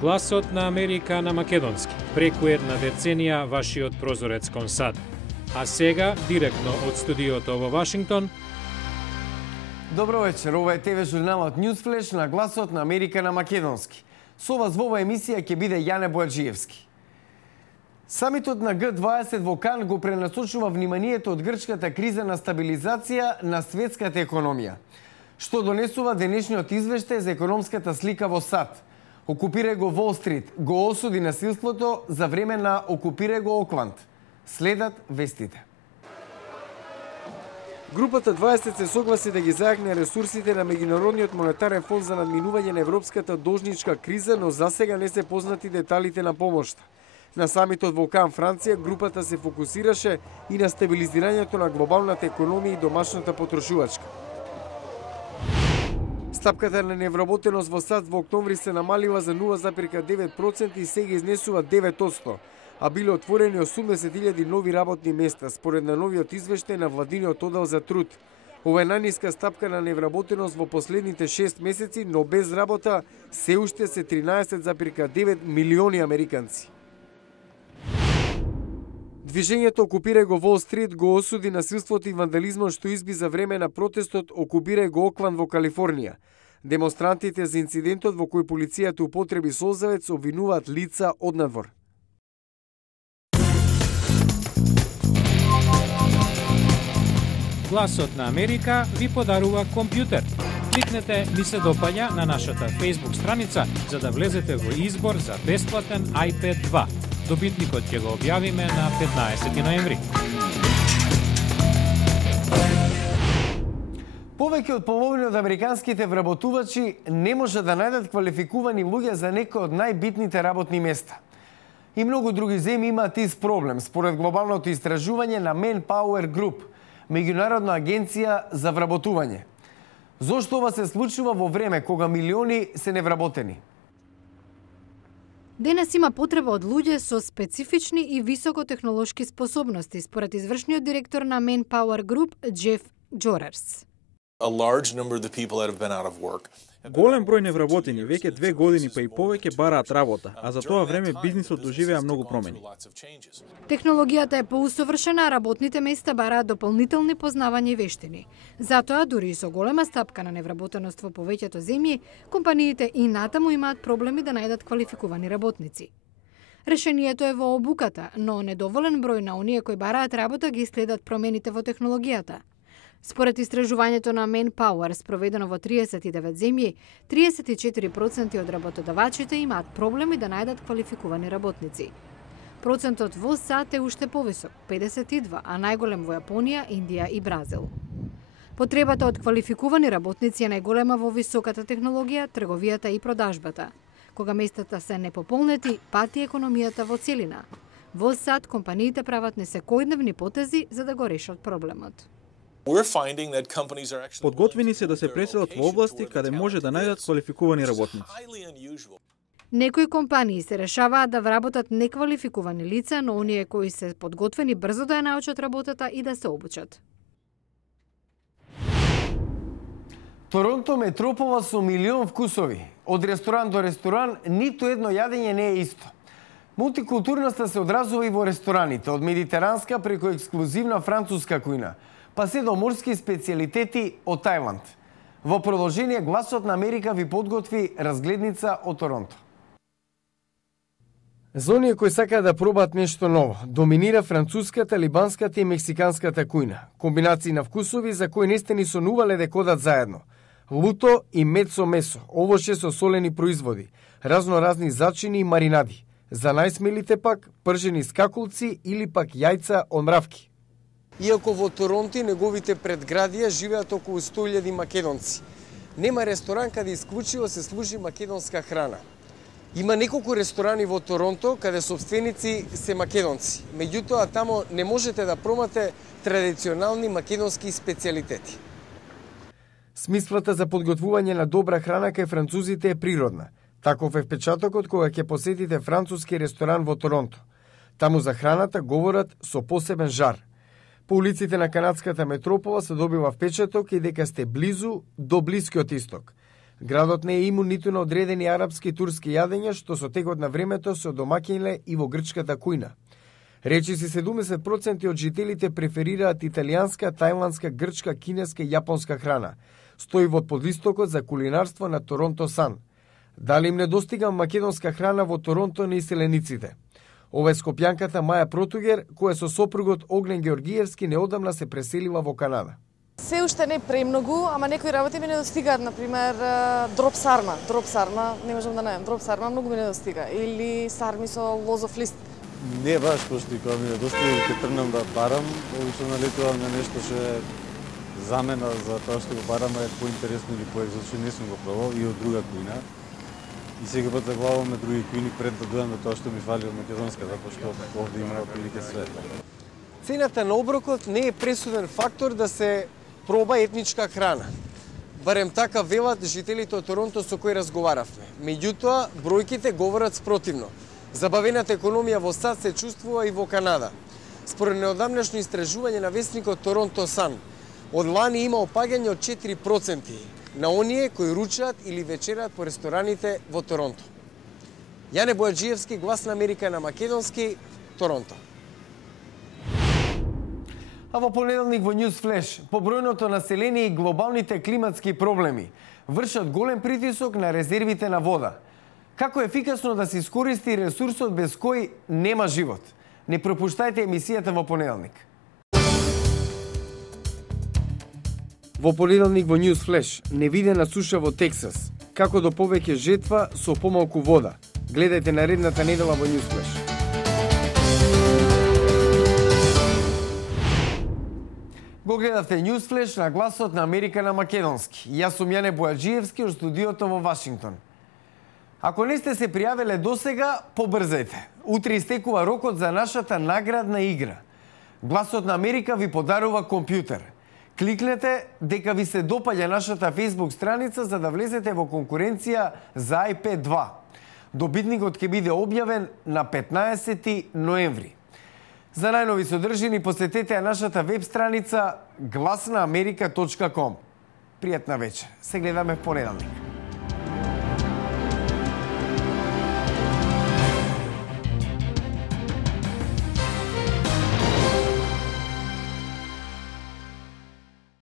Гласот на Америка на македонски. Преку една деценија вашиот прозорец кон САД. А сега, директно од студиото во Вашингтон. Добро вечер, ова е ТВ журналот Newsflash на Гласот на Америка на македонски. Со вас во оваа емисија ќе биде Јане Бојаджиевски. Самитот на Г20 во Кан го пренасочува вниманието од грчката криза на стабилизација на светската економија. Што донесува денешниот извештај за економската слика во САД. Окупирај го Волл Стрит, го осуди насилството за време на окупирај го Окланд. Следат вестите. Групата 20 се согласи да ги зајакне ресурсите на Меѓународниот монетарен фонд за надминување на европската должничка криза, но засега не се познати деталите на помошта. На самитот во Кан, Франција, групата се фокусираше и на стабилизирањето на глобалната економија и домашната потрошувачка. Стапката на невработеност во САД во октомври се намалила за 0,9% и сега изнесува 9%, а биле отворени 80.000 нови работни места, според на новиот извештај на владиниот оддел за труд. Ова е најниска стапка на невработеност во последните 6 месеци, но без работа се уште се 13,9 милиони американци. Движењето Окупирај го Волл Стрит го осуди насилството и вандализмот што изби за време на протестот Окупирај го Окланд во Калифорнија. Демонстрантите за инцидентот во кој полицијата употреби солзавец обвинуваат лица од надвор. Гласот на Америка ви подарува компјутер. Кликнете "Ми се допаѓа" на нашата Facebook страница за да влезете во избор за бесплатен iPad 2. Добитникот ќе го објавиме на 15 ноември. Повеќе од половина од американските вработувачи не може да најдат квалификувани луѓе за некои од најбитните работни места. И многу други земји имаат ист проблем, според глобалното истражување на Manpower Group, меѓународна агенција за вработување. Зошто ова се случува во време кога милиони се невработени? Денес има потреба од луѓе со специфични и високотехнолошки способности, според извршниот директор на Manpower Group, Джеф Джорерс. Голем број невработени веќе 2 години па и повеќе бараат работа, а за тоа време бизнисот доживеа многу промени. Технологијата е поусовршена, а работните места бараат дополнителни познавања и вештини. Затоа, дури и со голема стапка на невработеност во повеќето земји, компаниите и натаму имаат проблеми да најдат квалификувани работници. Решението е во обуката, но недоволен број на оние кои бараат работа ги следат промените во технологијата. Според истражувањето на Manpower, спроведено во 39 земји, 34% од работодавачите имаат проблеми да најдат квалификувани работници. Процентот во САД е уште повисок, 52, а најголем во Јапонија, Индија и Бразил. Потребата од квалификувани работници е најголема во високата технологија, трговијата и продажбата. Кога местата се непополнети, пати економијата во целина. Во САД компаниите прават несекојдневни потези за да го решат проблемот. Подготвени се да се преселат во области каде може да најдат квалификувани работници. Некои компании се решаваат да вработат неквалификувани лица, но оние кои се подготвени брзо да ја научат работата и да се обучат. Торонто метропола со милион вкусови. Од ресторан до ресторан, ниту едно јадење не е исто. Мултикултурноста се одразува и во рестораните, од медитеранска преку ексклузивна француска кујна, па се до морски специјалитети од Тајланд. Во продолжение, Гласот на Америка ви подготви разгледница од Торонто. За оние кои сакаат да пробаат нешто ново, доминира француската, либанската и мексиканската кујна. Комбинации на вкусови за кои не сте ни сонувале дека одат заедно. Луто и мед со месо, овоше со солени производи, разноразни зачини и маринади. За најсмелите пак, пржени скакулци или пак јајца од мравки. Иако во Торонто и неговите предградија живеат околу 100.000 македонци, нема ресторан каде исклучиво се служи македонска храна. Има неколку ресторани во Торонто каде собственици се македонци, меѓутоа тамо не можете да пробате традиционални македонски специјалитети. Смислата за подготвување на добра храна кај французите е природна. Таков е впечатокот кога ќе посетите француски ресторан во Торонто. Таму за храната говорат со посебен жар. По улиците на канадската метропола се добива впечаток и дека сте близу до Блискиот исток. Градот не е имун ниту на одредени арапски и турски јадења, што со текот на времето се одомаќениле и во грчката кујна. Речиси 70% од жителите преферираат италијанска, тајландска, грчка, кинеска и јапонска храна. Стои во подлистокот за кулинарство на Торонто Сан. Дали им недостига македонска храна во Торонто на иселениците? Ова е скопјанката Маја Протугер, која со сопругот Огнен Георгиевски неодамна се преселила во Канада. Се уште не премногу, ама некои работи ми недостигаат, например дроп сарма. Дроп сарма не можам да најдам. Дроп сарма многу ми недостига. Или сарми со лозов лист. Не баш пошто кога ми недостига ќе тргнам да барам, обично налетувам на нешто што е замена за тоа што го барам е поинтересно или поекзотично, не сум го пробал и од друга кујна. И сега пат заглаваме други кујни пред да дојдам до тоа што ми фали од македонска, затоа што овде има прилike све. Цената на оброкот не е пресуден фактор да се проба етничка храна. Барем така велат жителите од Торонто со кои разговаравме. Меѓутоа, бројките говорат спротивно. Забавената економија во САД се чувствува и во Канада. Според неодамнешно истражување на весникот Торонто Сан, од лани има опаѓање од 4% на оние кои ручаат или вечерат по рестораните во Торонто. Јане Бојаджиевски, Глас на Америка на македонски, Торонто. А во понеделник во News Flash, побројното население и глобалните климатски проблеми вршат голем притисок на резервите на вода. Како ефикасно да се искористи ресурсот без кој нема живот? Не пропуштајте емисијата во понеделник. Во понеделник во News Flash, невидена суша во Тексас. Како до повеќе жетва со помалку вода. Гледајте наредната недела во News Flash. Го гледавте News Flash на Гласот на Америка на македонски. Јас сум Јане Бојаджиевски од студиото во Вашингтон. Ако не сте се пријавиле досега, побрзајте. Утре истекува рокот за нашата наградна игра. Гласот на Америка ви подарува компјутер. Кликнете дека ви се допаѓа нашата Facebook страница за да влезете во конкуренција за iPad 2. Добитникот ќе биде објавен на 15 ноември. За најнови содржини посетете нашата веб страница glasnaamerika.com. Пријатна вечер. Се гледаме в понеделник.